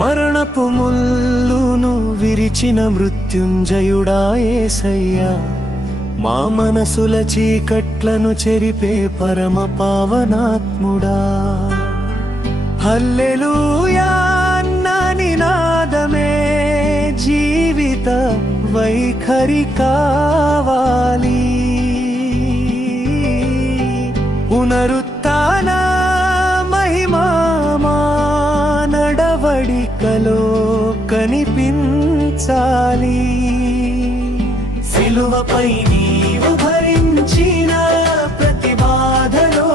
మరణపు ముల్లును విరిచిన మృత్యుంజయుడా యేసయ్యా, మా మనసుల చీకట్లను చెరిపే పరమ పావనాత్ముడా. హల్లెలూయా అన్న నినాదమే జీవిత వైఖరి కావాలి. పునరుత్థాన మహిమా మా నడవడికలో కనిపించాలి. సిలువపై నీవు భరించిన ప్రతి బాధలో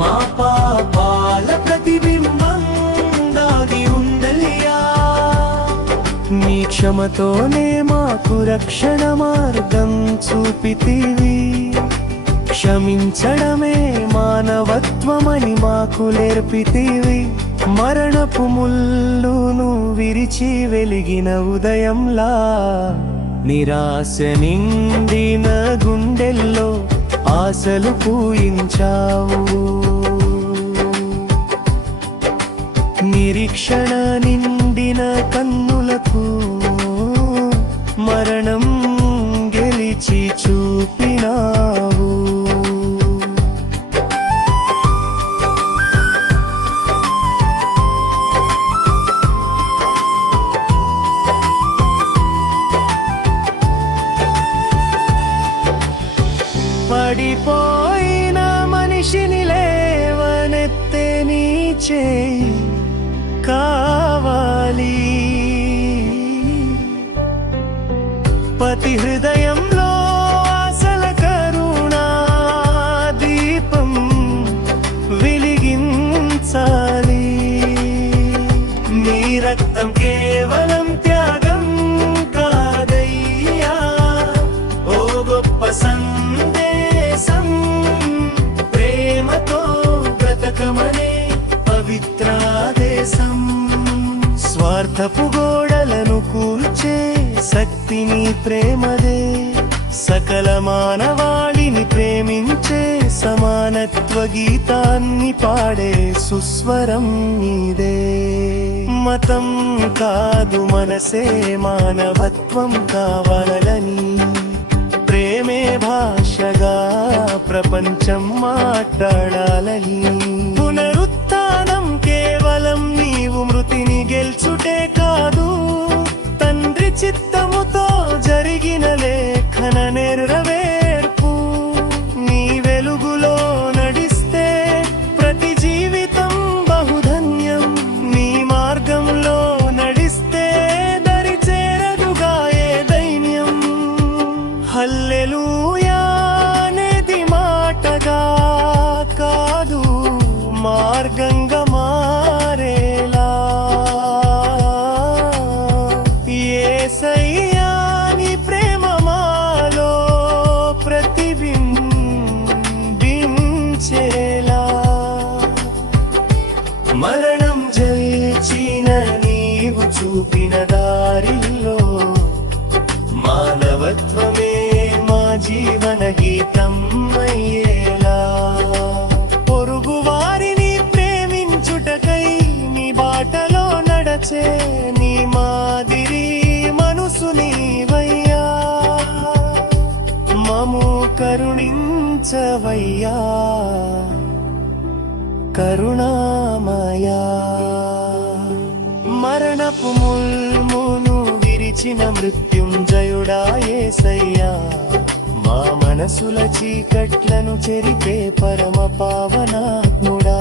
మా పాపాల ప్రతిబింబం దాగి ఉందలియా. నీ క్షమతోనే మాకు రక్షణ మార్గం చూపితివి. క్షమించడమే మానవత్వమని మాకు నేర్పితివి. మరణపు ముల్లును విరిచి వెలిగిన ఉదయంలా నిరాశ నిండిన గుండెల్లో ఆశలు పూయించావు. నిరీక్షణ నిండిన కన్నులకు మరణం గెలిచి చూపినావు. పడిపోయిన మనిషిని లేవనెత్తే నీ చేయి కావాలి. పతి హృదయంలో ఆశల కరుణా దీపం వెలిగించాలి. నీ రక్తం కేవలం త్యాగం కాదయ్యా, ఓ గొప్ప సందేశం. ప్రేమతో బ్రతకమనే పవిత్రాదేశం. స్వార్థపు గోడలను కూల్చే శక్తి నీ ప్రేమదే. సకల మానవాళిని ప్రేమించే సమానత్వ గీతాన్ని పాడే సుస్వరం నీదే. మతం కాదు మనసే మానవత్వం కావాలని, ప్రేమే భాషగా ప్రపంచం మాట్లాడాలని. పునరుత్థానం కేవలం నీవు మృతిని గెల్చుటే కాదు, తండ్రి చిత్తముతో జరిగిన లేఖన నెరవేర్పు. నీ వెలుగులో నడిస్తే ప్రతి జీవితం బహుధన్యం. నీ మార్గంలో నడిస్తే దరి చేరదుగా ఏ దైన్యం. హల్లెలూయా అనేది మాటగా కాదు, మార్గంగా మారేలా. యేసయ్యా నీ ప్రేమ మాలో ప్రతిబింబించేలా. మరణం జయించిన నీవు చూపిన దారిలో మానవత్వమే మా జీవన గీతం అయ్యేలా. పొరుగు వారిని ప్రేమించుటకై నీ బాటలో నడచే నీ మాదిరి మనసు నీవయ్యా. మము కరుణించవయ్యా కరుణామయా. మరణపు ముల్మును విరిచిన మృత్యుంజయుడా యేసయ్యా, మా మనసుల చీకట్లను చెరిపే పరమ పావనాత్ముడా.